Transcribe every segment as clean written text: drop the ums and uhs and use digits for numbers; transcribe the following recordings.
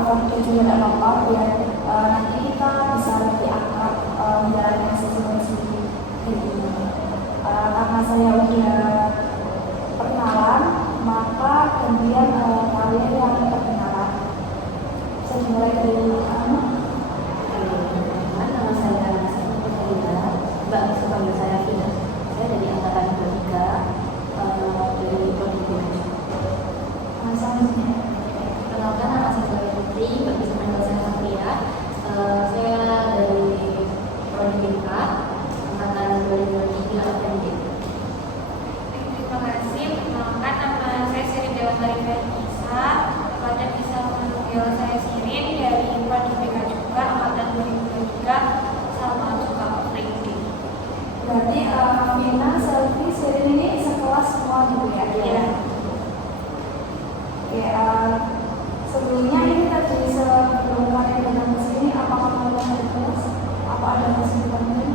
kerja juga tidak apa-apa biar nanti kita bisa lebih akrab menjalankan sesi-sesi ini. Karena saya udah perkenalan, maka kemudian kalian yang perkenalan. Saya dimulai dari nama saya Fina, Mbak bisa panggil saya Fina. Saya dari angkatan 23 dari Prodi selanjutnya. Kenalkan, nama saya Putri, Mbak bisa panggil saya Safia. Saya dari Prodi BK, angkatan 2023 FMD. Terima kasih. Perkenalkan, nama saya Sirin Dewantari Fernisa. Kalian bisa memanggil saya Sirin dari Prodi BK juga, angkatan 2023 sama juga Putri. Berarti Fina, Selvi, Sirin ini sekelas semua gitu ya? Iya. Oke, sebelumnya ini tadi sebelum kalian datang ke sini, apakah kalian ada kelas? Apa ada kesibukan lain?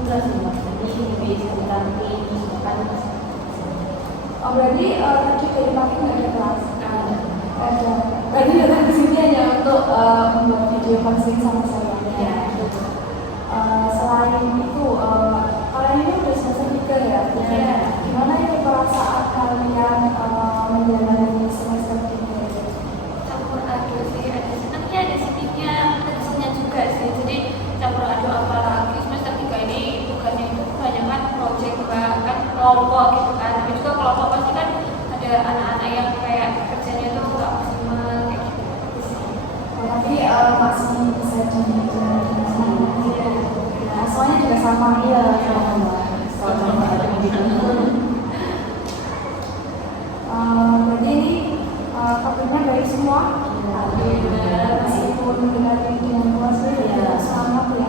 Enggak sih Mbak, ini lebih sekitar ini kan. Oh, berarti tadi dari pagi nggak ada kelas? Ada. Berarti datang ke sini hanya untuk membuat video counseling sama saya. Iya. Selain itu, kalian ini udah semester 3 ya? Iya. Gimana itu perasaan kalian menjalani semester 3? Campur aduk sih, ada senangnya, ada sedihnya, ada sedihnya juga sih. Jadi campur aduk, apalagi semester 3 ini tugasnya itu kebanyakan project kan kelompok gitu kan. Tapi juga kelompok pasti kan ada anak-anak yang kayak kerjanya itu nggak maksimal kayak gitu. Tapi masih bisa jalan-jalan soalnya juga sama Iya, sama berarti ini topiknya baik semua. Meskipun mendekati dengan luas ya, selamat ya.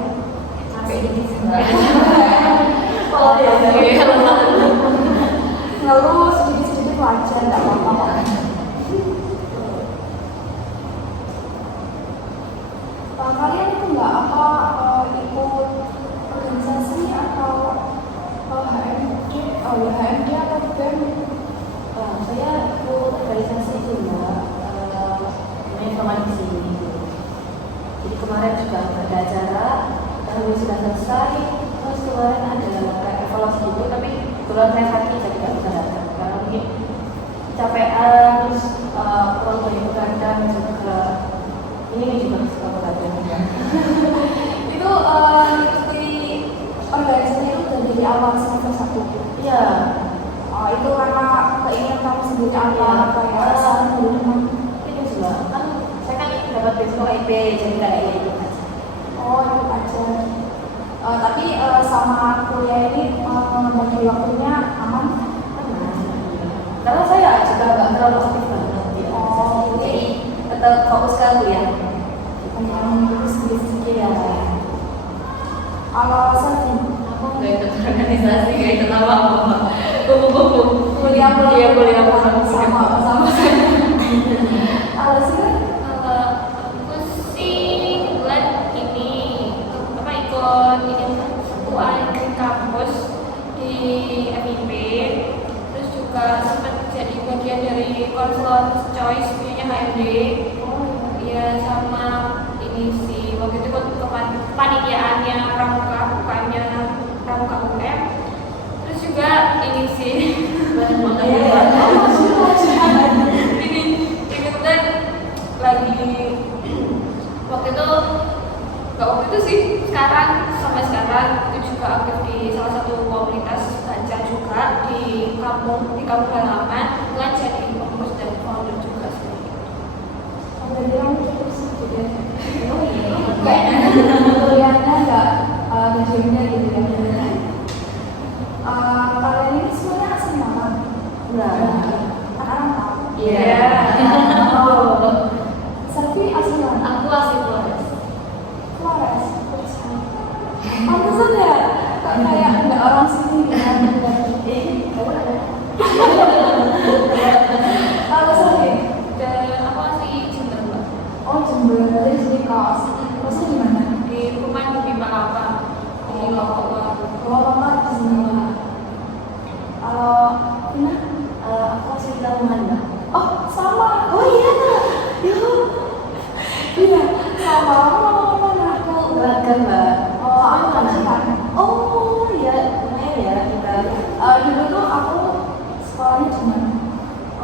sampai dikit sih Mbak. Oh ya, Iya. ngeluh sedikit-sedikit wajar, nggak apa-apa. Kalian itu nggak ikut organisasi atau HMD? Oh ya, HMD atau BEM? Saya ikut organisasi juga, informasi. Jadi kemarin juga ada acara, tahun sudah selesai, terus kemarin ada kayak evaluasi gitu, tapi kebetulan saya sakit jadi nggak bisa datang karena mungkin capean, terus kurang banyak begadang juga. Ini juga suka begadang juga. Itu ikuti organisasi itu dari awal semester 1. Iya. Itu karena keinginan kamu sendiri apa kayak saran dari teman? Itu juga kan saya kan dapat beasiswa IP jadi kayak itu aja. Oh, itu aja. Tapi sama kuliah ini bagi waktunya aman? Karena saya juga nggak terlalu aktif banget ya. Oh, Jadi tetap fokus ke kuliah. yang terus sedikit ya. Kalau Selvi, Aku nggak ikut organisasi, nggak ikut apa-apa. Kupu-kupu. kuliah sama. sama saya. Kalau sih Kalau aku sih kebetulan ini ikut UN kampus di FIP, terus juga sempat jadi bagian dari konselor choice punya HMD. Ya sama ini sih waktu itu panitiaannya pramuka, bukannya pramuka UM. Terus juga ini sih ini kebetulan lagi waktu itu sih sampai sekarang itu juga aktif di salah satu komunitas baca juga di kampung halaman, bukan jadi pengurus dan founder juga sih. jadi kamu cukup sedikit ya. Oh iya. Kuliahnya nggak gajinya gitu ya. Kalian ini semuanya asli Malang? Enggak. Orang tahu. Iya. Selvi asli Malang? Aku asli Flores. Flores. Pantesan ya? Kok kayak ada orang sini gitu. Kamu ada? Kalau Selvi? Dan aku asli Jember, Mbak. Oh, Jember. Dari sini kos. Kosnya di mana? Di perumahan Bumi Palapa di Lombok Baru. Oh, mama di sini. Kalau Vina? Aku asli Lamongan, Mbak. Oh, sama. Oh iya. Iya, sama mana aku. Gerakan mbak. Oh, aku kan. Oh iya, lumayan ya kita. Dulu tuh aku sekolahnya cuma.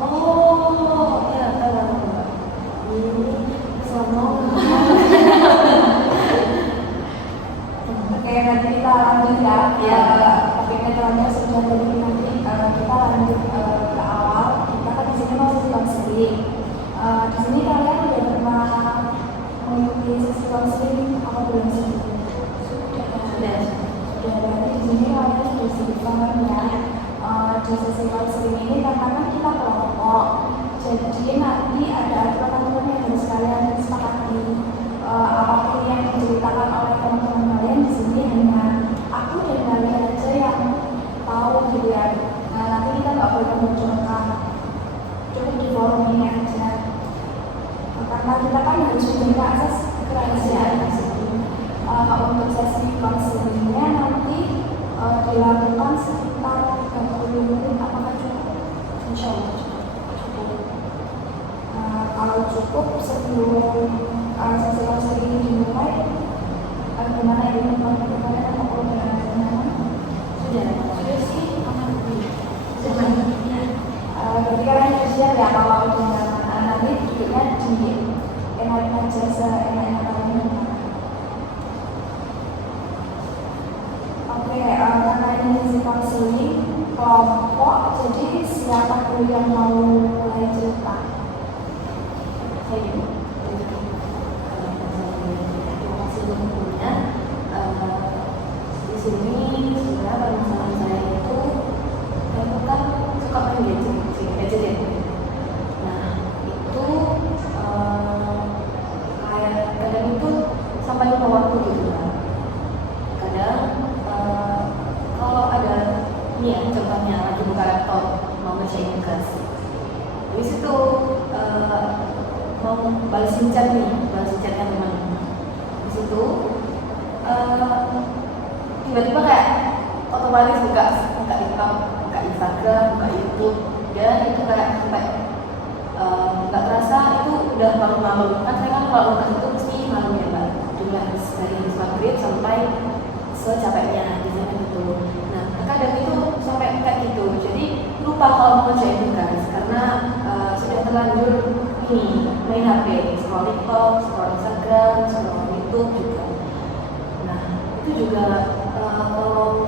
Oh iya, tahu mbak. Sama. Oke, nanti kita lanjut ya. Iya. Tapi keterangannya sudah tadi nanti kita lanjut ke awal. Kita kan di sini masih konseling. Di sini kalian udah pernah mengikuti sesi konseling apa belum sih? Sudah. Sudah, berarti di sini kalian sudah sedikit paham ya. Di sesi konseling ini karena kita kelompok. Jadi nanti ada aturan-aturan yang harus kalian sepakati. Apapun yang diceritakan oleh teman-teman kalian di sini hanya aku dan kalian aja yang tahu gitu ya. Nah, nanti kita nggak boleh membocorkan, cukup di forum ini aja. Karena kita kan harus menjaga asas kerahasiaan tersebut. Untuk sesi konselingnya nanti dilakukan sekitar 30 menit. Apakah cukup? Insya Allah cukup. Kalau cukup sebelum sesi konseling ini dimulai, gimana ya teman-teman kalian mau dengan Sudah sih, aman. Sudah. Berarti kalian harus siap ya kalau dengan nanti duduknya di enak aja seenaknya kalian. Oke, karena ini sesi konseling kelompok, jadi siapa dulu yang mau mulai cerita? Saya sebelumnya di sini sebenarnya permasalahan saya itu kan suka main gadget ya. Nah itu kayak kadang itu sampai lupa waktu gitu kan. Kadang kalau ada ini ya contohnya lagi buka laptop mau ngerjain tugas, habis itu mau balesin chatnya teman. Di situ tiba-tiba kayak otomatis buka TikTok, buka Instagram, buka YouTube, dan itu kayak sampai nggak terasa itu udah malam-malam. Kan saya kan kalau nugas itu mesti malam ya mbak, juga dari maghrib sampai secapeknya di sana gitu. Nah kadang itu sampai kayak gitu, jadi lupa kalau mau ngerjain tugas karena sudah terlanjur ini main HP, scroll TikTok, scroll Instagram, scroll YouTube juga. Nah itu juga kalau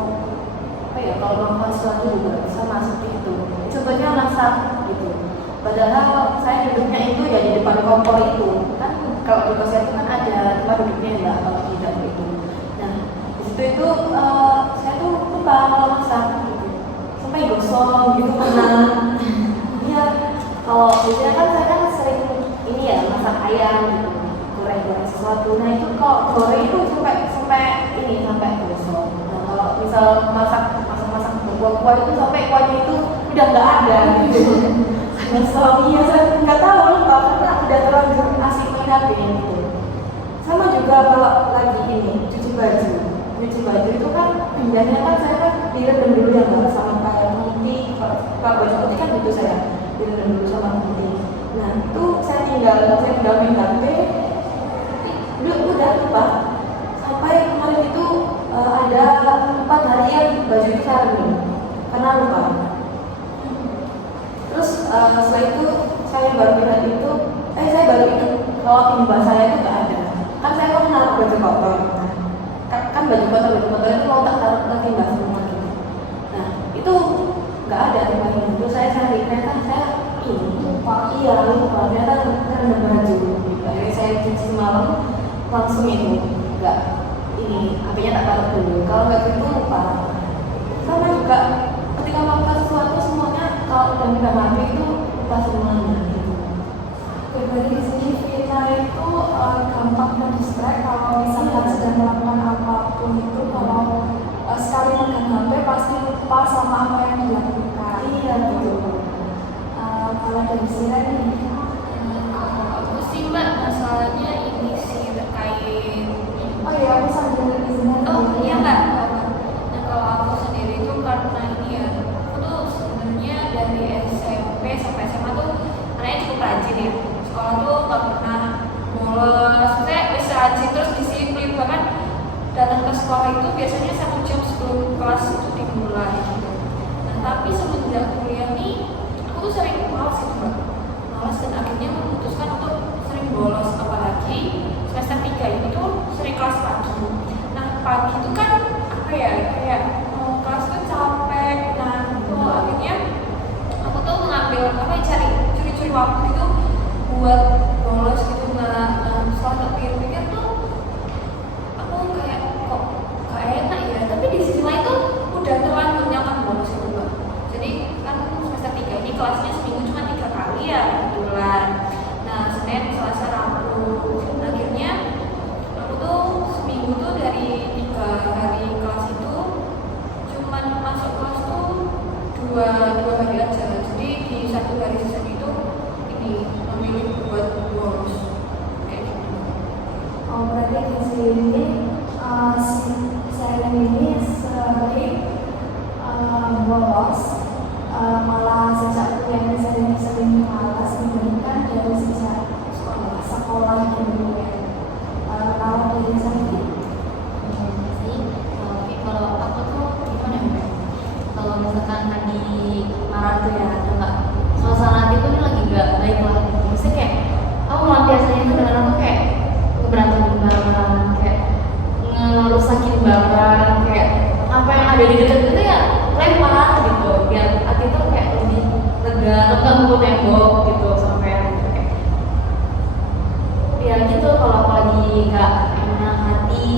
melakukan sesuatu juga bisa masuk di itu. Contohnya masak gitu. Padahal saya duduknya itu ya di depan kompor itu. Kan kalau di kos itu kan ada tempat duduknya mbak kalau di dapur itu. Nah di situ itu saya tuh lupa kalau masak gitu. Sampai gosong gitu pernah. Iya. Kalau biasanya kan saya kan sering ini ya masak ayam gitu, goreng sesuatu. Nah itu kok goreng itu sampai gosong. Nah kalau misal masak berkuah itu sampai kuahnya itu udah nggak ada gitu. Nah suaminya saya nggak tahu lupa karena udah terlanjur asik main HP gitu. Sama juga kalau lagi ini cuci baju itu kan pindahnya kan saya kan direndam dulu ya mbak sama kayak putih. Kalau baju putih kan gitu saya direndam dulu sama putih. Nah itu saya tinggal main HP, udah lupa sampai kemarin itu ada 4 hari yang baju itu saya rendam karena lupa. Terus setelah itu saya baru ingat kalau timba saya itu nggak ada. Kan saya kok menaruh baju kotor. Kan baju kotor itu mau tak taruh ke timba semua gitu. Nah itu nggak ada timbanya. Terus saya cari ternyata saya lupa ternyata rendam baju gitu. Akhirnya saya cuci malam langsung itu nggak ini HP-nya tak taruh dulu. Kalau nggak gitu lupa. Sama juga ketika melakukan sesuatu semuanya kalau udah megang HP itu lupa semuanya gitu. Berarti di sini Vina itu gampang terdistract kalau misalkan sedang melakukan apapun itu. Kalau sekali megang HP pasti lupa sama apa yang dilakukan. Iya betul. Kalau dari sini Aku sih mbak masalahnya ini sih terkait. oh iya aku sambil izinkan. Oh iya mbak. Nah kalau aku sendiri itu karena ini ya, aku tuh sebenarnya dari SMP sampai SMA tuh anaknya cukup rajin ya. Sekolah tuh nggak pernah bolos datang ke sekolah itu biasanya 1 jam sebelum kelas itu dimulai gitu. Nah tapi semenjak kuliah nih aku tuh sering malas gitu Mbak, malas dan akhirnya memutuskan untuk sering bolos, apalagi semester 3 ini tuh sering kelas pagi. Nah pagi itu kan apa ya, kayak mau kelas tuh capek. Nah itu akhirnya aku tuh mengambil apa ya, curi-curi waktu gitu buat bolos gitu. Malah setelah tak pikir-pikir tuh aku kayak kok gak enak ya, tapi di sisi lain tuh udah terlanjur nyaman bolos itu Mbak. Jadi kan semester 3 ini kelasnya seminggu cuma 3 kali ya kebetulan. Nah Senin, Selasa, Rabu. Akhirnya aku tuh seminggu tuh dari 3 hari kelas itu cuman masuk kelas tuh dua hari aja. Jadi di 1 hari sisa itu ini memilih buat bolos kayak gitu. Oh, berarti di sini saya ini sering bolos, malah sejak kuliah saya sering malas dibandingkan dari sejak sekolah dulu ya. Kalau dari saya sih, tapi kalau aku tuh gimana ya? Kalau misalkan lagi marah tuh ya, atau enggak suasana hati tuh ini lagi gak baik lah. Maksudnya kayak aku melampiaskannya tuh dengan aku kayak berantem barang, kayak ngerusakin barang, kayak apa yang ada di dekat itu ya lempar gitu, biar hati tuh kayak lebih lega, atau mukul tembok gitu sampai kayak ya gitu. Kalau aku lagi gak enak hati,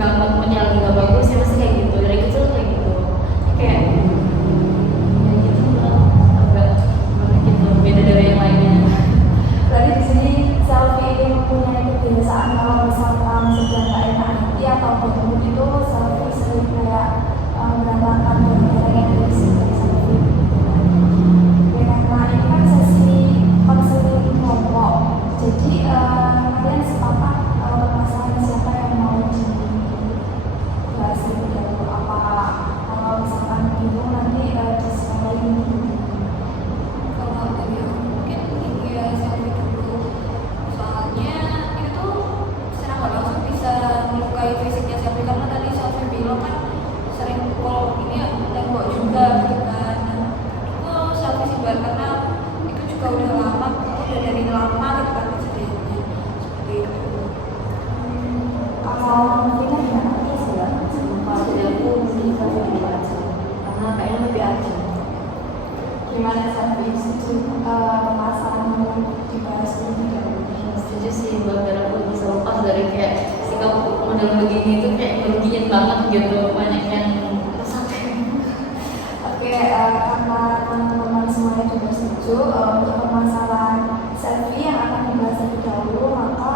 gak moodnya lagi gak bagus ya pasti kayak gitu. Dari kecil kayak gitu, kayak ya gitu lah, agak gimana gitu, beda dari yang lainnya. berarti di sini selfie ini mempunyai kebiasaan kalau misalkan sedang nggak enak hati atau bermood itu selfie sering kayak berantakan dan kadang dari selfie. Karena ini kan sesi konseling kelompok, jadi kalian sepakat permasalahan siapa yang mau dibahas lebih dahulu. Apa kalau misalkan bingung nanti disampaikan Kalau dari aku mungkin ini ya selfie dulu, soalnya itu tuh secara nggak langsung bisa melukai fisiknya selfie, karena tadi selfie bilang kan sering pukul ini ya tembok juga gitu kan. Nah, itu selfie sih Mbak, karena itu juga udah lama, udah dari lama gitu kan kejadiannya seperti itu. kalau kita tidak ngerti sih ya. Kalau dari aku sih selfie dulu aja, karena kayaknya lebih aja. Gimana selfie setuju permasalahan dibahas lebih dahulu. Setuju sih, biar aku bisa lepas dari kayak sikap model begini tuh kayak merugikan banget gitu, banyak yang rusak. Oke, karena teman-teman semuanya juga setuju untuk permasalahan selfie yang akan dibahas lebih dahulu, maka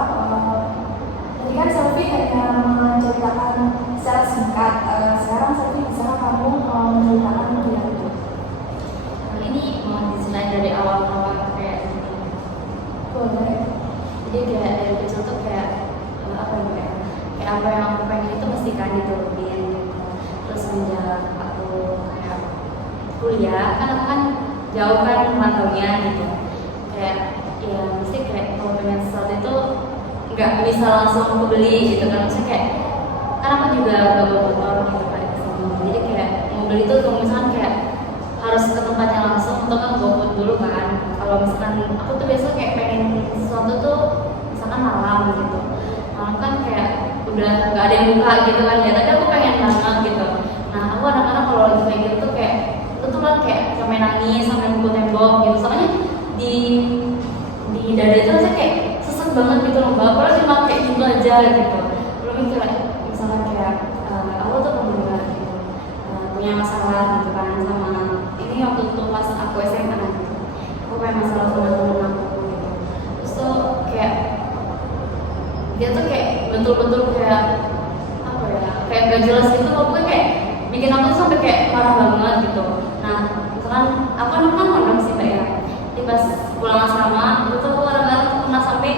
tadi kan selfie hanya menceritakan secara singkat. Sekarang selfie bisa kamu menceritakan lebih lanjut. Nah, ini mau diselain dari awal-awal kayak gini. Boleh. Jadi kayak dari kecil tuh kayak apa ya, kayak apa yang aku pengen itu mesti kan diturutin gitu. Terus semenjak aku kayak kuliah, kan aku kan jauh kan mantaunya gitu, kayak ya mesti kayak kalau pengen sesuatu itu nggak bisa langsung aku beli gitu kan. Maksudnya kayak kan aku juga gak bawa motor gitu kan kesini. Jadi kayak mau beli tuh kalau misalkan kayak harus ke tempatnya langsung atau kan GoFood dulu kan. Kalau misalkan aku tuh biasa kayak pengen sesuatu tuh misalkan malam gitu, malam kan kayak udah nggak ada yang buka gitu kan ya, tapi aku pengen banget gitu. Nah aku kadang-kadang kalau lagi kayak gitu tuh kayak itu kan kayak sampai nangis, sampai mukul tembok gitu, soalnya di dada itu aja kayak sesek banget gitu loh Mbak. Padahal cuma kayak gitu aja gitu. Belum mikir misalkan kayak aku tuh pernah gitu, punya masalah gitu kan sama ini waktu itu pas aku SMA gitu. Aku punya masalah sama temen aku gitu. Terus tuh kayak dia tuh kayak betul-betul kayak apa ya, kayak gak jelas gitu. Pokoknya kayak bikin aku tuh sampai kayak marah banget gitu. Nah misalkan aku kan mondok sih Mbak ya. Jadi pas pulang asrama itu tuh aku kadang-kadang pernah sampai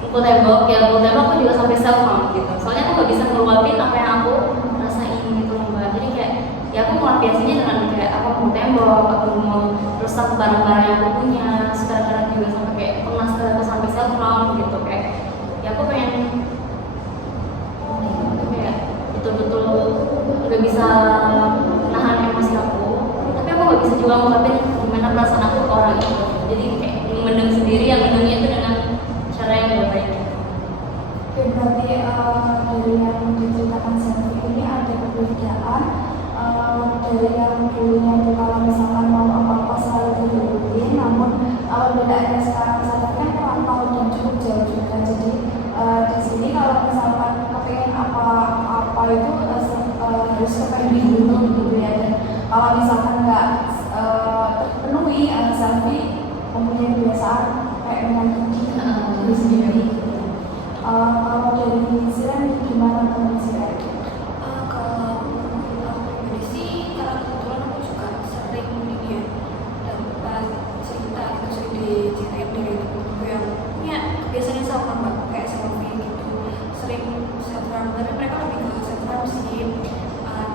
mukul tembok, ya mukul tembok aku juga sampai self harm gitu. Soalnya aku gak bisa ngeluapin apa yang aku rasain gitu Mbak. Jadi kayak ya aku melampiasinya dengan kayak aku mau tembok, aku mau rusak barang-barang yang aku punya. Sekarang juga sampai kayak pernah sekali aku sampai self harm gitu. Kayak ya aku pengen kayak diceritakan selfie ini ada perbedaan dari yang dulunya itu kalau misalkan mau apa-apa selalu diurutin, namun perbedaannya sekarang selfie kan terlampau dan cukup jauh juga. Jadi di sini kalau misalkan kepengen apa-apa itu harus kepengen dulu gitu ya. Dan kalau misalkan nggak terpenuhi selfie mempunyai kebiasaan kayak dengan diri sendiri. Kalau dari Siren gimana Siren? Kalau menurut aku pribadi sih, karena kebetulan aku juga sering ini ya dapat cerita gitu, sering diceritain dari temanku yang punya kebiasaan sama mbak, kayak selfie gitu, sering selfie, tapi mereka lebih ke selfie sih,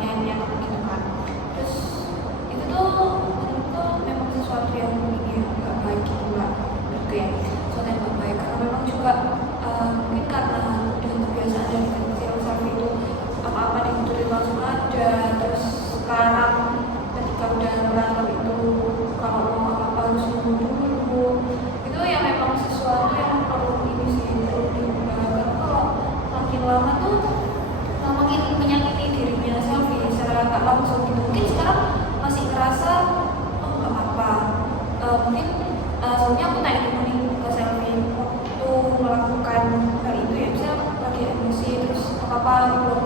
nyanyi gitu kan. Terus itu tuh menurutku memang sesuatu yang ini ya nggak baik gitu mbak, gitu ya, sesuatu yang nggak baik karena memang juga mungkin karena udah kebiasaan dari kecil selfie itu apa-apa dibutuhin langsung ada. Terus sekarang ketika udah merantau itu kalau mau apa-apa harus nunggu dulu, itu ya memang sesuatu yang perlu ini sih, perlu diubah. Karena kalau makin lama tuh makin menyakiti dirinya selfie secara nggak langsung gitu. Mungkin sekarang masih ngerasa oh nggak apa-apa, mungkin soalnya aku naik gunung ke selfie waktu melakukan hal itu ya, misal lagi emosi terus apa-apa belum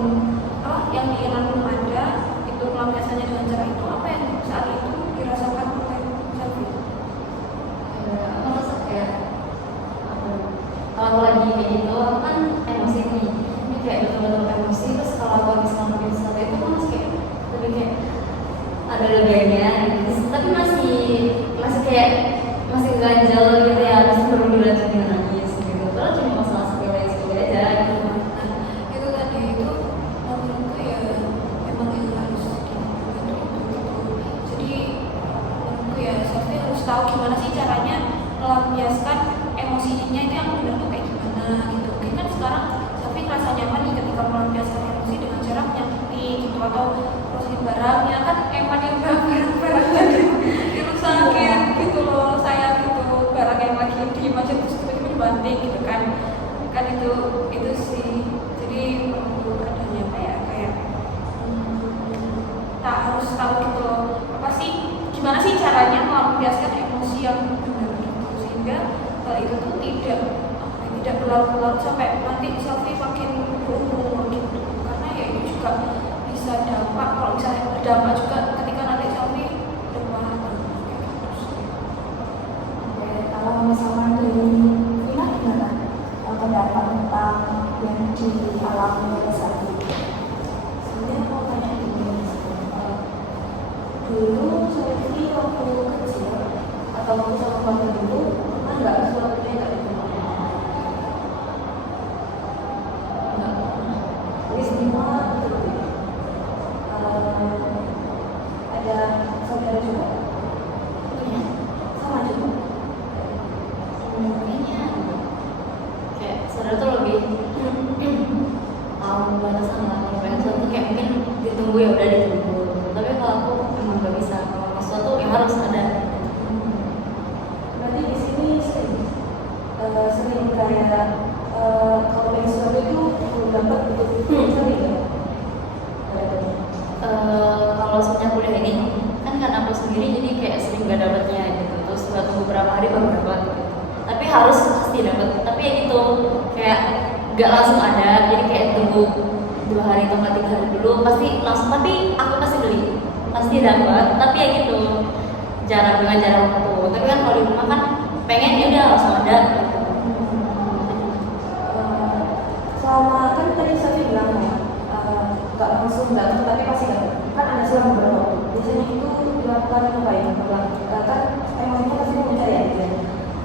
yang diingat belum ada, itu melampiaskannya dengan cara itu, apa yang saat itu dirasakan oleh selfie? Aku merasa kayak kalau aku lagi kayak gitu, aku kan emosi nih, ini kayak betul-betul emosi. Terus kalau aku habis ngelakuin sesuatu itu kan masih kayak lebih kayak ada lebihannya gitu, tapi masih kayak masih ganjel gitu ya, terus perlu dilanjutin nangis gitu. Kalau cuma masalah sepele aja gitu. Itu tadi itu menurutku ya memang yang harus dibantu gitu. Jadi menurutku ya selfie harus tahu gimana sih caranya melampiaskan emosinya itu yang benar tuh kayak gimana gitu. Mungkin kan sekarang selfie ngerasa nyaman nih ketika melampiaskan emosi dengan cara menyakiti gitu, atau rusakin barangnya kan emang yang barang-barangnya dirusakin gitu loh, sayang gitu, barang yang lagi dimasukin terus tiba-tiba dibanting gitu kan itu sih. Jadi perlu adanya apa ya kayak tak harus tahu gitu loh, apa sih gimana sih caranya melampiaskan emosi yang benar gitu, sehingga itu tuh tidak berlarut-larut sampai nanti selfie makin berumur gitu. Karena ya itu juga bisa dampak, kalau misalnya berdampak juga ketika nanti selfie berwarna kayak gitu sih. Kalau misalkan dari Vina gimana pendapat tentang yang dialami oleh selfie? Sebenarnya aku banyak gini, dulu seperti waktu kecil atau waktu sama keluarga dulu kan nggak sesuatunya nggak gitu, nggak jadi semua ada saudara juga punya sama juga kayaknya kayak saudara tuh lebih tahu batasan lah. Kalau pengen sesuatu kayak mungkin ditunggu ya udah ditunggu, tapi kalau aku emang nggak bisa, kalau sesuatu ya harus ada. Berarti di sini sering kayak kalau pengen sesuatu itu belum dapat gitu sering ya? Kalau semenjak kuliah ini kan karena aku sendiri jadi kayak sering gak dapatnya gitu, terus nggak tunggu beberapa hari baru dapat gitu. Tapi harus pasti dapat, tapi ya gitu kayak nggak langsung ada, jadi kayak tunggu 2 hari atau 3 hari dulu pasti langsung, tapi aku pasti beli pasti dapat, tapi ya gitu dengan jarak waktu. Tapi kan kalau di rumah kan pengen ya udah langsung ada gitu. Selama kan tadi saya bilang ya nggak langsung dapat tapi pasti dapat, kan ada selama beberapa waktu. Biasanya itu dilakukan apa ya? Kan emangnya pasti mau mencari aja.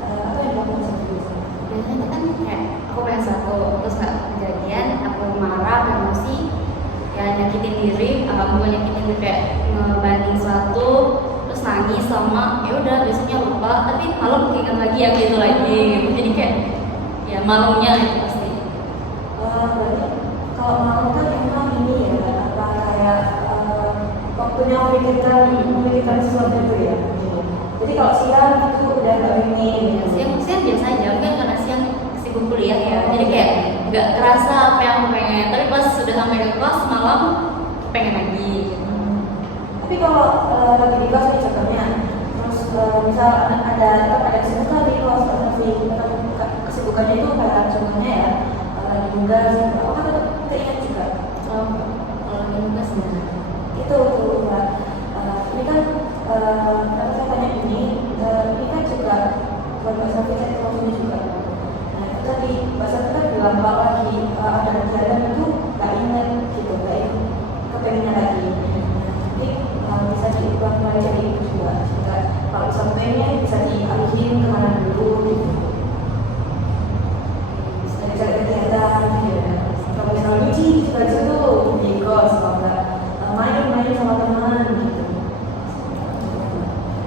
Apa yang dilakukan sendiri? Biasanya kan kayak aku pengen satu, terus nggak kejadian, aku marah, emosi, ya nyakitin diri, bukan nyakitin diri kayak ngebanding suatu, terus nangis sama ya udah besoknya lupa, tapi malam keinget lagi ya gitu lagi gitu. Jadi kayak ya malamnya itu pasti. Berarti kalau malam kan emang ini ya apa kayak waktunya memikirkan sesuatu itu ya. Jadi kalau siang itu udah nggak ini. Siang biasa aja, kan karena siang sibuk kuliah ya, jadi kayak nggak kerasa apa yang aku pengen, tapi pas udah sampai ke kelas malam pengen lagi gitu. Tapi kalau lagi di kelas nih contohnya, terus misal ada kesibukan di kelas atau kesibukannya itu kayak contohnya ya lagi nugas, apa kan keinget juga. Kalau lagi nugas sebenarnya Itu Mbak. Ini kan kenapa saya tanya ini kan juga buat bahasa Indonesia ini juga. Nah itu tadi bahasa kita bilang kalau lagi ada kegiatan itu nggak ingat gitu, nggak ingat kepengennya lagi. Bisa diubah mulai jadi itu juga. Sehingga kalau sampainya bisa dialihin kemana dulu gitu. Bisa dicari kegiatan gitu ya. Kalau misalnya nyuci juga gitu di kos, kalau nggak main sama teman gitu.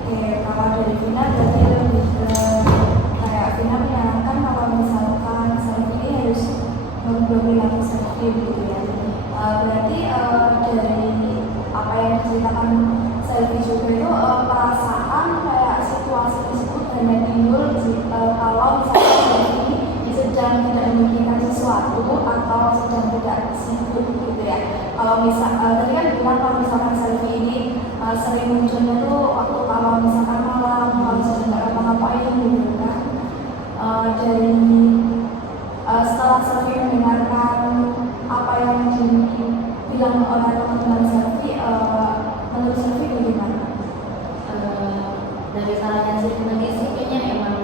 Oke, kalau dari Vina berarti lebih ke kayak Vina menyarankan kalau misalkan selfie ini harus berbeda selfie gitu ya. Berarti dari apa yang diceritakan selfie juga itu perasaan kayak situasi tersebut hanya timbul kalau misalnya selfie sedang tidak memikirkan sesuatu atau sedang tidak sibuk gitu ya. Kalau misal tadi kan bilang kalau misalkan selfie ini sering munculnya tuh waktu kalau misalkan malam, kalau sedang nggak ngapa-ngapain gitu kan. Dari setelah selfie mendengarkan apa yang dibilang oleh teman-teman selfie, menurut selfie bagaimana? Dari sarannya sih tadi sih kayaknya emang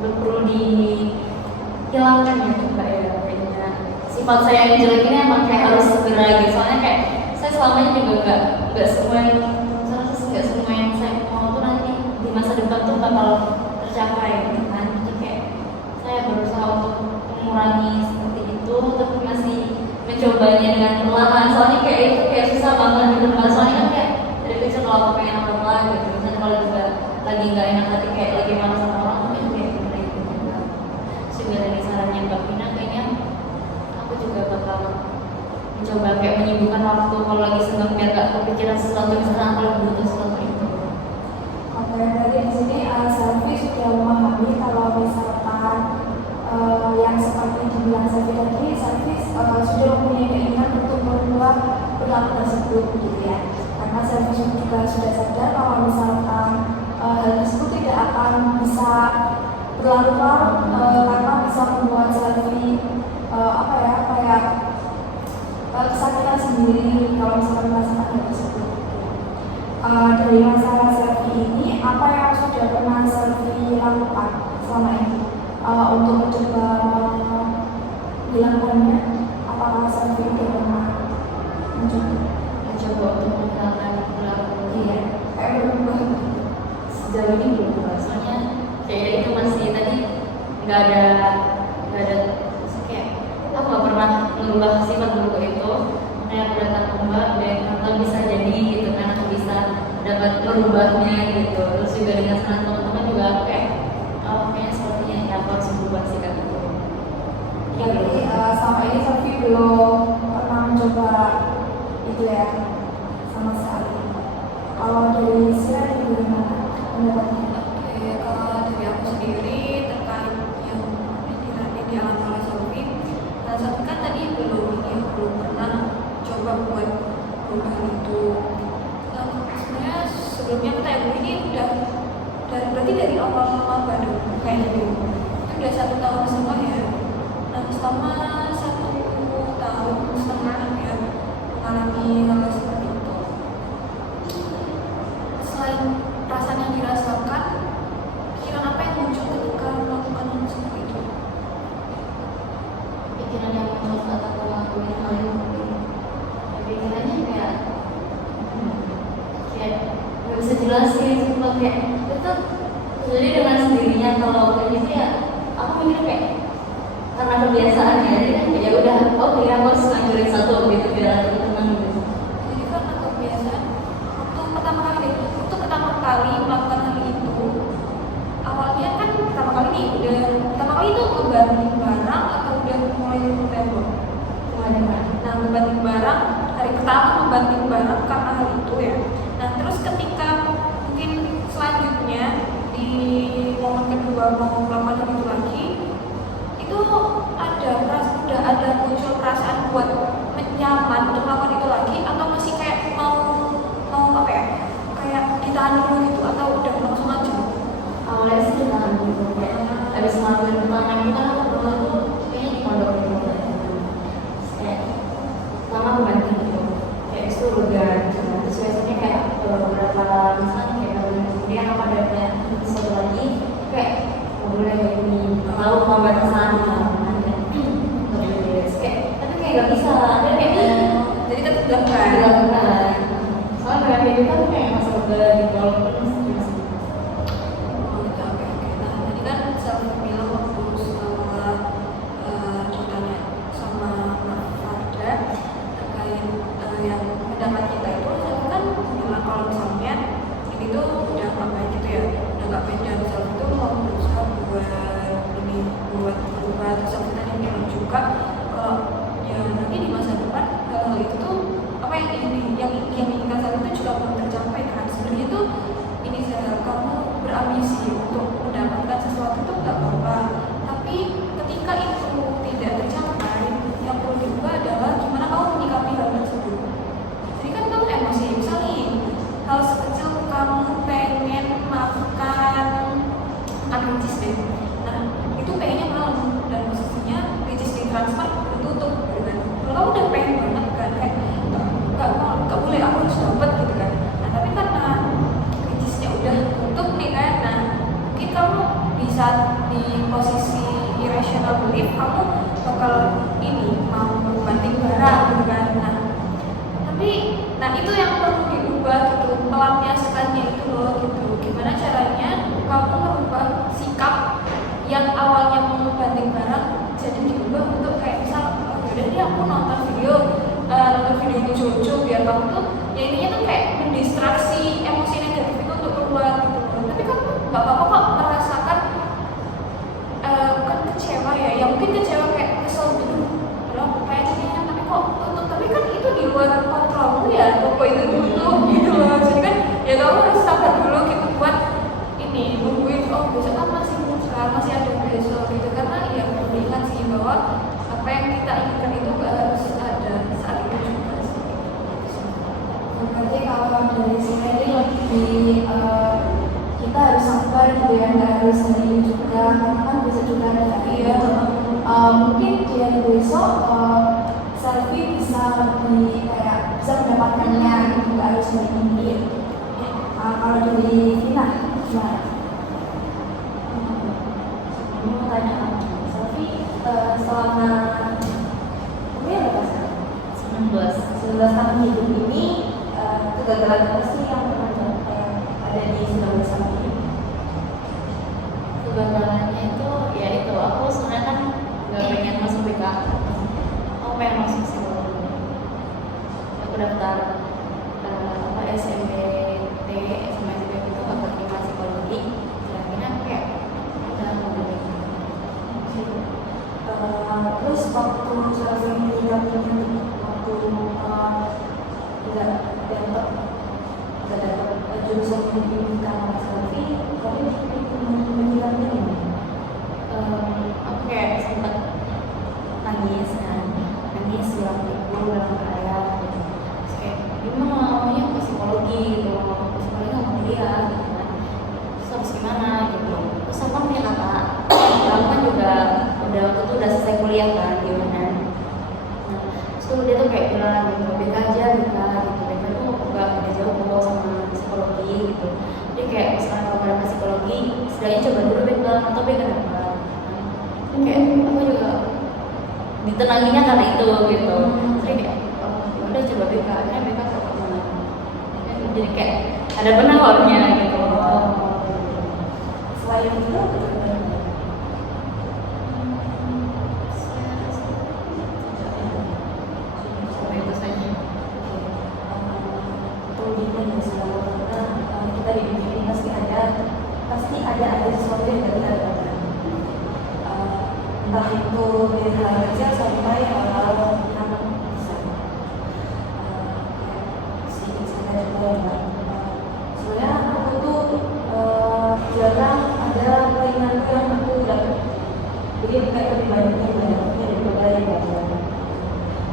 perlu dihilangkan ya coba ya, kayaknya sifat saya yang jelek ini emang kayak harus segera gitu. Soalnya kayak saya selama ini juga nggak semua yang saya mau tuh nanti di masa depan tuh bakal tercapai gitu kan. Jadi kayak saya berusaha untuk mengurangi seperti itu, tapi masih mencobanya dengan perlahan. Soalnya kayak itu kayak susah banget gitu kan. Soalnya kan kayak dari kecil kalau aku pengen apa gitu. Misalnya kalau juga lagi nggak enak hati kayak lagi malas sama orang tuh kayak gimana gitu. Juga dari sarannya Mbak Vina kayaknya aku juga bakal mencoba kayak menyibukkan waktu kalau lagi senggang biar gak kepikiran sesuatu, misalnya kalau butuh sesuatu itu. Oke, dari di sini selfie sudah memahami kalau misalkan yang seperti dibilang selfie tadi, selfie sudah mempunyai keinginan untuk merubah perilaku tersebut gitu ya. Karena selfie juga sudah sadar kalau misalkan hal tersebut tidak akan bisa berlarut-larut karena bisa membuat selfie kayak kesakitan sendiri kalau misalkan merasakan hal tersebut. Dari masalah selfie ini, apa yang sudah pernah selfie lakukan selama ini untuk mencoba dilakukannya? Apakah selfie sudah pernah Mencoba untuk menghilangkan perilaku iya kayak berubah? sejauh ini belum pernah. Soalnya kayak itu masih tadi nggak ada kayak aku nggak pernah mengubah sifat buruk itu. Makanya aku datang ke Mbak dan kalau bisa jadi gitu kan, aku bisa dapat merubahnya gitu. Terus juga dengan saran teman-teman juga aku kayak kayaknya sepertinya ya aku harus berubah sikap itu. Jadi selama ini selfie belum pernah mencoba itu ya sama sekali. Kalau dari Sira bagaimana pendapatnya? Oke, kalau dari aku sendiri terkait yang dialami oleh Sofi, Sofi kan tadi belum pernah coba buat perubahan itu. Sebenarnya sebelumnya kita ini udah berarti dari awal maba dong kayak gitu. Itu udah 1 tahun setengah ya. Nah selama 1 tahun setengah ya mengalami hal seperti itu. Selain perasaan yang dirasakan, pikiran apa yang muncul ketika melakukan hal seperti itu? Pikiran yang muncul saat aku ngelakuin hal itu, pikirannya kayak nggak bisa jelasin, cuma kayak itu jadi dengan sendirinya. Kalau kayak gitu ya aku mikir kayak karena kebiasaan ya, jadi kan ya udah oke aku harus nganjurin satu gitu biar aku tenang gitu. Jadi karena kebiasaan, waktu pertama kali melakukan hal itu, awalnya kan pertama kali itu ngebanting barang atau udah mulai tembok? Nah ngebanting barang, hari pertama ngebanting barang karena hal itu ya. Nah terus ketika mungkin selanjutnya di momen kedua mau melakukan hal itu lagi, itu udah ada muncul perasaan buat nggak bisa, ada kayak jadi tetap dilakukan. dilakukan. Soalnya kayak gitu kan kayak masa udah di bawah terus. Oke. Nah, tadi kan saya bilang waktu setelah ditanya sama Mbak Farda terkait yang pendapat kita itu, saya kan bilang kalau misalnya ini tuh udah nggak baik gitu ya, udah nggak baik, dan saya itu mau berusaha buat berubah. Terus aku tadi bilang juga kalau ya nanti di masa depan hal itu tuh apa yang inginkan saya itu juga belum tercapai kan. Sebenarnya tuh ini saya, kamu berambisi untuk mendapatkan sesuatu itu nggak apa-apa, tapi ketika itu tidak tercapai, yang perlu diubah adalah gimana kamu menyikapi hal tersebut. Jadi kan kamu emosi, misalnya hal sekecil kamu pengen makan ricis deh, nah itu pengennya malam dan posisinya ricis di transfer tertutup gitu kan. Kalau kamu udah pengen banget kan, kayak nggak boleh, aku harus dapat gitu kan. Nah tapi karena ricisnya udah tutup nih kan, nah mungkin kamu bisa di posisi irrational belief, kamu bakal ini mau banting barang gitu kan. Tapi itu yang perlu diubah gitu, melampiaskannya itu loh gitu. Gimana caranya kamu merubah sikap yang awalnya mau banting barang jadi diubah untuk kayak misal, yaudah deh aku nonton video Jojo biar kamu tuh ya intinya tuh kayak mendistraksi emosi negatif itu untuk keluar gitu loh. Tapi kamu nggak apa-apa kok merasakan kan kecewa ya mungkin kecewa kayak kesel gitu loh, kayaknya tapi kok tutup, tapi kan itu di luar kontrolmu ya, toko itu tutup gitu loh. Jadi kan ya kamu harus sabar dulu gitu buat ini nungguin, oh besok kan masih muncul, masih ada besok gitu. Karena ya perlu diingat sih bahwa apa yang kita inginkan itu gak harus ada saat itu juga sih. Berarti kalau dari sini lebih kita harus sabar gitu ya, nggak harus hari ini juga, kan bisa juga ada hari ya. Mungkin di hari besok selfie bisa lebih kayak bisa mendapatkannya gitu, nggak harus hari ini. Kalau dari Vina gimana? Mau tanya selfie selama berapa sekarang? 19 tahun hidup ini, kegagalan apa sih yang pernah ada di 19 tahun ini? Kegagalannya itu ya itu, aku sebenarnya kan nggak pengen masuk BK, aku pengen masuk psikologi. Aku daftar SMPT sama SPP itu aku terima psikologi, dan akhirnya aku kayak udah mau BK. Terus waktu selesai kuliah waktu tidak dapat jurusan pendidikan selfie, tapi pemikirannya ini Aku kayak sempat nangis bilang ibu, bilang ke ayah gitu. Terus kayak gimana maunya ke psikologi gitu, mau ke psikologi nggak mau kuliah gitu kan. Terus harus gimana gitu. Terus aku kan punya kakak, aku kan juga udah waktu itu udah selesai kuliah kan di UNN. Nah, terus tuh dia tuh kayak bilang gitu, BK aja BK gitu, BK tuh nggak beda jauh kok sama psikologi gitu. Jadi kayak misalnya kalau ada psikologi, setidaknya coba dulu BK atau BK dapat. Kayak aku juga ditenanginya karena itu gitu. Jadi kayak oh, udah coba BK, akhirnya BK dapat mana. Jadi kayak ada penawarnya gitu. selain itu Itu saja. pendidikan yang selalu karena kita di dunia ini pasti ada sesuatu yang kita dapatkan, entah itu dari hal kecil sampai hal yang besar. Sedikit saya juga ya, sebenarnya aku tuh jarang ada keinginanku yang aku dapat, jadi kayak lebih banyak daripada yang belajar.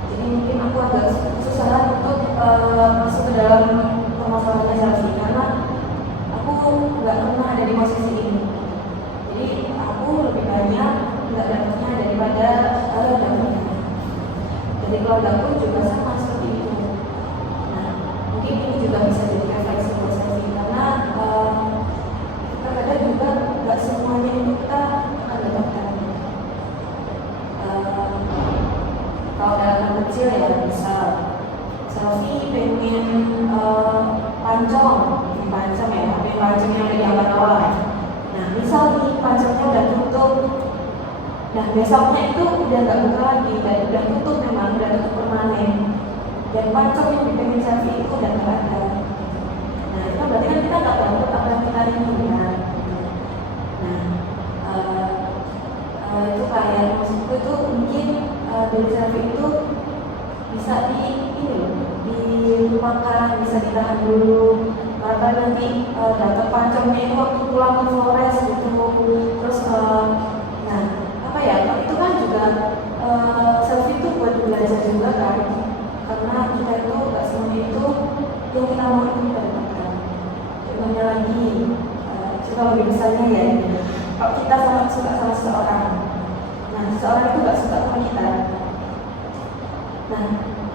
Jadi mungkin aku agak susah untuk masuk ke dalam permasalahannya selfie karena aku nggak pernah ada di posisi ini. Jadi aku lebih banyak nggak dapatnya daripada dapatnya. Jadi keluarga aku juga sama seperti itu. Nah, mungkin ini juga bisa jadi refleksi buat selfie karena kadang juga nggak semuanya itu kita akan dapatkan. Kalau ada anak kecil ya, misal selfie pengen pancong ya, pengen pancong yang dari awal-awal. Nah, misal nih pancongnya udah tutup, nah besoknya itu udah nggak buka lagi, dan udah tutup memang, udah tutup permanen. Dan pancong yang dipengen selfie itu udah nggak ada. Nah, itu berarti kan kita nggak tahu apa yang kita rindukan. Nah, itu kayak maksudku itu mungkin dari selfie itu bisa dilupakan, bisa ditahan dulu. Karena nanti data pancongnya itu waktu pulang ke Flores gitu, terus nah apa ya, itu kan juga selfie itu buat belajar juga kan, karena kita itu nggak semuanya itu yang kita mau itu kita dapatkan. Contohnya lagi, coba lebih besarnya ya, kalau kita sangat suka sama seseorang, nah seseorang itu nggak suka sama kita, nah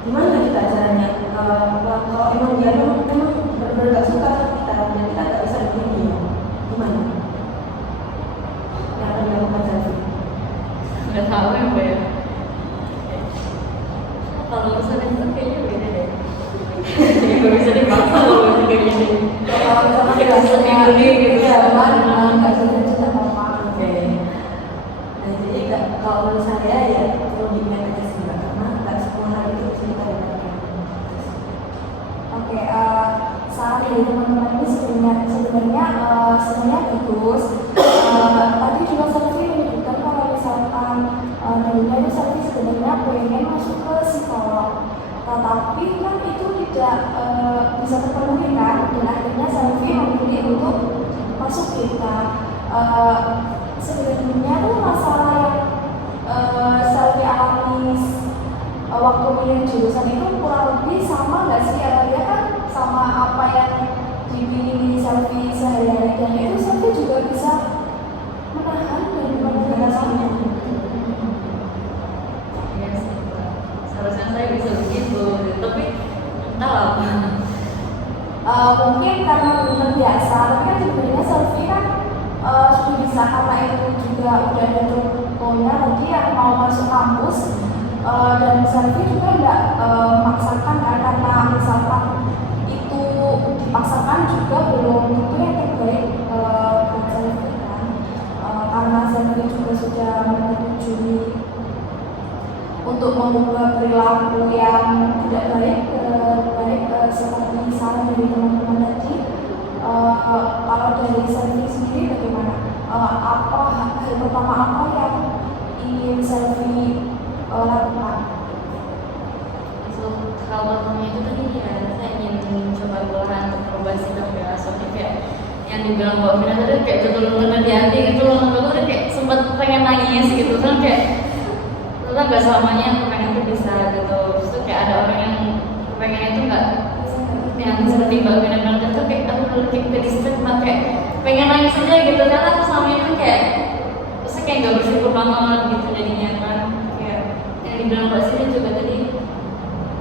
gimana kita caranya kalau emang dia memang benar-benar nggak suka sama kita, dan kita nggak bisa deketin dia, gimana? Yang akan dilakukan selfie? Nggak tahu ya Mbak ya. Kalau misalnya itu kayaknya beda deh. Nggak bisa dipaksa kalau misalnya kayak gini. Kalau misalnya Kayak nggak sedih suka, gitu. ya nggak suka cinta apa? Oke. Nah jadi kalau menurut saya ya perlu di-manage aja sih Mbak, karena nggak semua hal itu bisa kita dapatkan. Oke, saran dari teman-teman ini sebenarnya bagus. Tadi juga selfie menunjukkan kalau misalkan dulunya itu selfie sebenarnya pengen masuk ke psikolog, tetapi kan itu tidak bisa terpenuhi kan, dan akhirnya selfie memilih untuk masuk kita. Sebenarnya tuh masalah yang selfie alami waktu milih jurusan itu kurang lebih sama nggak sih? Dia kan sama apa yang dipilih selfie sehari-hari, dan itu selfie juga bisa menahan dari rasanya. Iya sih, seharusnya saya bisa begitu, tapi entah apa. Mungkin karena belum terbiasa, tapi kan sebenarnya selfie kan sudah bisa, karena itu juga udah ada contohnya. Nanti yang mau masuk kampus dan selfie juga nggak memaksakan kan, karena misalkan itu dipaksakan juga belum tentu yang terbaik buat selfie kan, karena selfie juga sudah menyetujui untuk mengubah perilaku yang tidak baik seperti saran dari teman-teman tadi. Kalau dari selfie sendiri bagaimana? Hal pertama apa yang ingin selfie lakukan? Kalau pertama itu tadi ya, saya ingin coba belahan untuk merubah sikap ya, soalnya kayak yang dibilang Mbak Vina tadi kayak betul-betul di hati gitu loh. Aku udah kayak sempat pengen nangis gitu kan, kayak ternyata nggak selamanya yang pengen itu bisa gitu. Terus kayak ada orang yang pengen itu nggak, yang seperti Mbak Vina bilang tadi tuh kayak aku lebih ke distract, kayak pengen nangis aja gitu, karena aku selama ini kayak terus kayak nggak bersyukur banget gitu jadinya kan. Kayak yang dibilang Mbak Siti juga tadi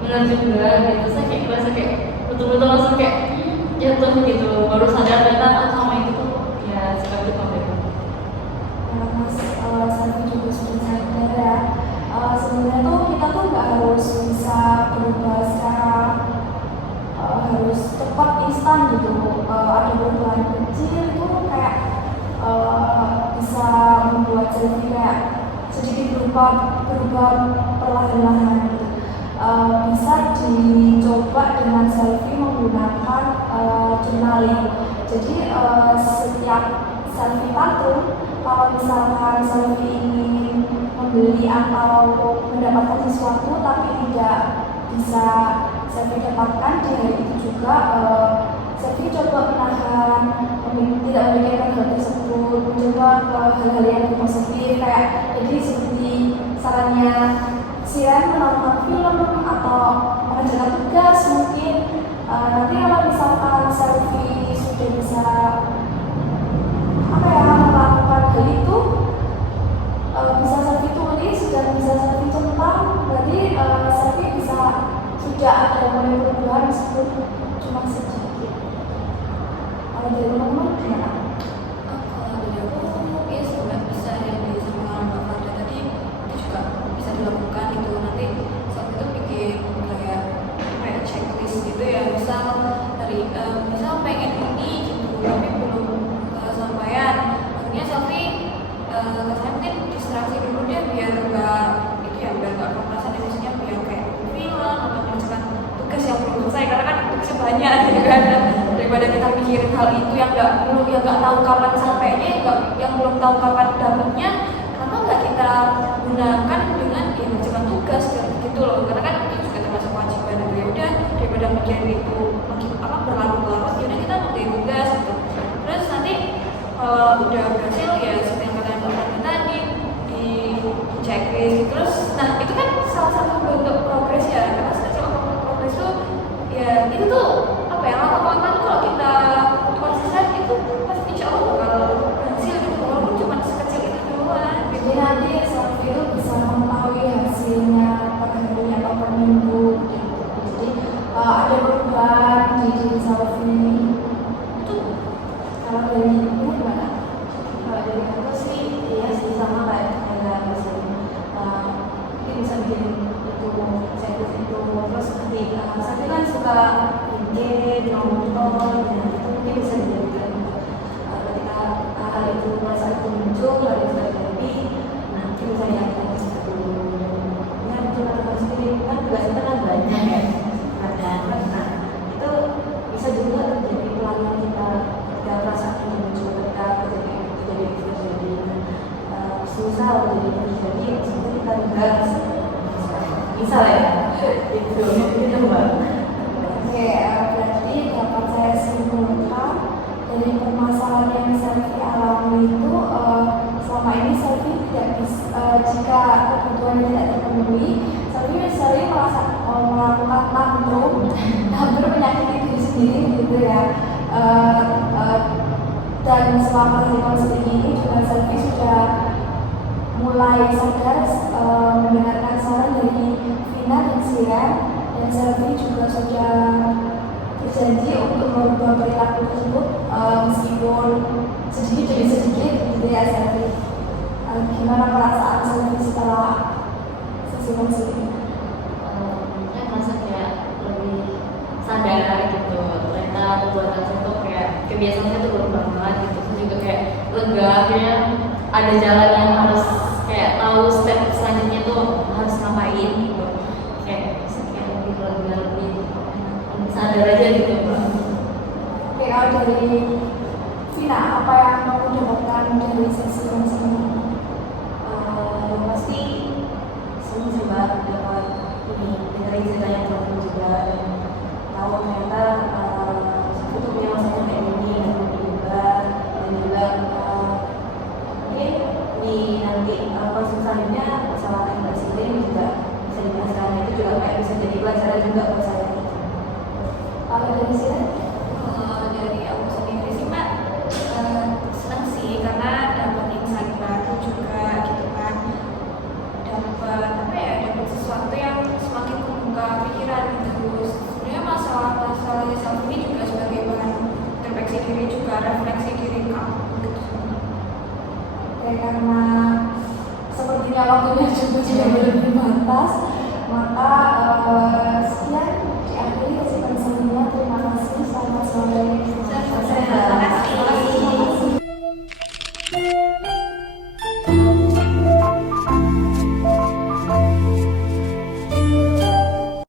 benar juga gitu, saya kayak merasa kayak betul-betul langsung kayak jatuh gitu, baru sadar ternyata sama itu tuh ya sikap itu mereka. Mas Santi juga sudah sadar ya, sebenarnya tuh kita tuh nggak harus bisa berubah secara harus cepat instan gitu. Ada perubahan kecil itu kayak bisa membuat selfie kayak sedikit berubah perlahan-lahan gitu. Bisa dicoba dengan selfie menggunakan journaling. Jadi setiap selfie tato, kalau misalkan selfie ingin membeli atau mendapatkan sesuatu tapi tidak bisa selfie dapatkan di hari itu juga, selfie coba menahan, tidak memikirkan hal tersebut, mencoba ke hal-hal yang lebih positif, kayak jadi seperti sarannya Sian menonton film atau mengerjakan tugas mungkin. Nanti kalau misalkan selfie sudah bisa melakukan hal itu, bisa selfie tulis dan bisa selfie centang, berarti selfie bisa sudah ada mulai perubahan meskipun cuma sedikit. Kalau dari teman-teman gimana? Kalau dari aku ya sebenarnya bisa ya, sama Mbak Fadla tadi itu juga bisa dilakukan gitu. Nanti banyak gitu kan, daripada kita mikirin hal itu yang nggak tahu kapan sampainya, yang belum tahu kapan dapatnya, kenapa nggak kita gunakan dengan mengerjakan tugas gitu loh, karena kan itu juga termasuk kewajiban gitu. Ya udah, daripada mikirin itu berlarut-larut, ya udah kita ngerjain tugas gitu. Terus nanti kalau udah berhasil ya seperti yang katakan tadi di checklist. Terus nah itu kan salah satu bentuk progres ya, karena sekecil apapun progres itu ya itu tuh apa ya, lama-lama tuh kalau kita konsisten itu pasti insya Allah bakal berhasil gitu, walaupun cuma sekecil itu doang gitu. Jadi nanti self itu bisa mengetahui hasilnya per hari atau per minggu gitu. Jadi ada perubahan di diri self ini. Itu Kalau dari ini gimana? Kalau dari aku sih, iya sih sama kayak Mas Lim. Mungkin bisa bikin itu checklist itu, terus nanti saya kan suka game, nonton, dan itu mungkin bisa dijadikan ketika hal itu merasa itu muncul, hal itu terjadi, nanti bisa diangkat ke situ. Ya mungkin teman sendiri kan tugas kita kan banyak ya, nah itu bisa juga terjadi pelan-pelan kita perasaan yang muncul ketika terjadi susah jadi terjadi seperti kita tugas misal ya itu mbak. Oke, berarti dapat saya simpulkan dari permasalahan yang Selvi alami itu selama ini Selvi tidak bisa, jika kebutuhan tidak terpenuhi, Selvi sering melakukan tantrum menyakiti diri sendiri gitu ya. Dan selama seperti ini juga Selvi sudah mulai sadar mendengarkan saran dari Vina dan Sian, dan Selvi juga sudah berjanji untuk merubah perilaku tersebut meskipun sedikit demi sedikit gitu ya Selvi. Gimana perasaan Selvi setelah sesi ini? Ya merasa kayak lebih sadar gitu, ternyata perbuatan saya tuh kayak kebiasaannya tuh berubah banget gitu. Terus juga kayak lega, akhirnya ada jalan yang harus kayak tahu step selanjutnya tuh harus ngapain gitu. Kayak lebih lega, lebih sadar aja gitu Mbak. Oke, kalau dari Vina, apa yang kamu dapatkan dari sesi ini? Yang pasti senang sih mbak dapat dengerin ceritanya teman-teman juga, dan tahu ternyata itu punya masalah kayak gini dan juga, dan juga mungkin di nanti proses selanjutnya masalah yang presiden juga bisa dijelaskan, itu juga kayak bisa jadi pelajaran juga buat saya. Kalau dari Sian? Dari aku sendiri sih Mbak, senang sih karena dapat insight baru juga gitu kan, dapat sesuatu yang semakin membuka pikiran gitu. Sebenarnya masalah self ini juga sebagai bahan introspeksi diri juga, refleksi diri kamu gitu. Ya, karena sepertinya waktunya juga sudah berbatas, maka sekian diakhiri kesempatan sebelumnya. Terima kasih, selamat sore. Terima kasih.